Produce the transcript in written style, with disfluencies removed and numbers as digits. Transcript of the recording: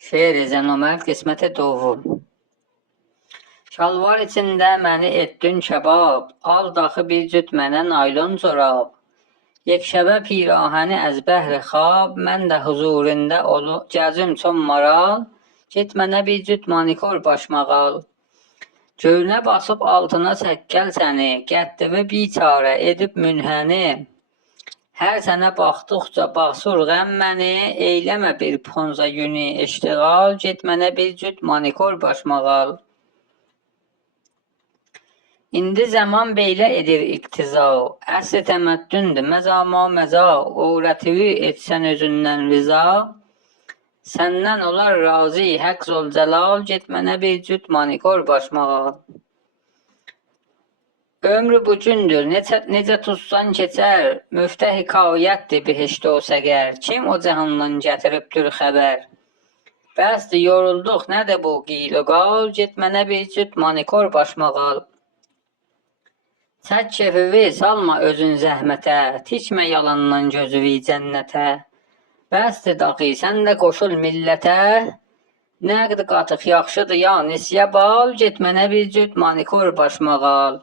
Şeir Zənomərd qisməti dovum. Şalvar içində məni etdin kəbab, al daxı bir cüt mənə naylon corab. Yekşəbə pirahəni əz bəhri xab, mən də huzurində gəzim çon maral, get mənə bir cüt manikor başmağal. Göynə basıb altına çəkkəl səni, qəddivi biçarə edib münhəni. Hər sənə baxdıqca baxsur qəm məni, eyləmə bir ponza günü iştiğal, get mənə bir cüt manikor başmağal. İndi zaman beylə edir iqtiza, əsr təməddündür məzama məza, övrətivi etsən özündən riza. Səndən olar razı həq zolcəlal, get mənə bir cüt manikor başmağal. Ömrü bu gündür, necə tutsan keçər, müftə hikayətdir behişt o səgər, kim o cəhandan gətiribdir xəbər. Bəsdir yorulduq, nədir bu qiyl o qal, get mənə bir cüt manikor başmağal. Çək kefivi, salma özün zəhmətə, tikmə yalandan gözüvi cənnətə. Bəsdir daxi, sən də qoşul millətə, nəqd qatıq yaxşıdır ya nisyə bal, get mənə bir cüt manikor başmağal.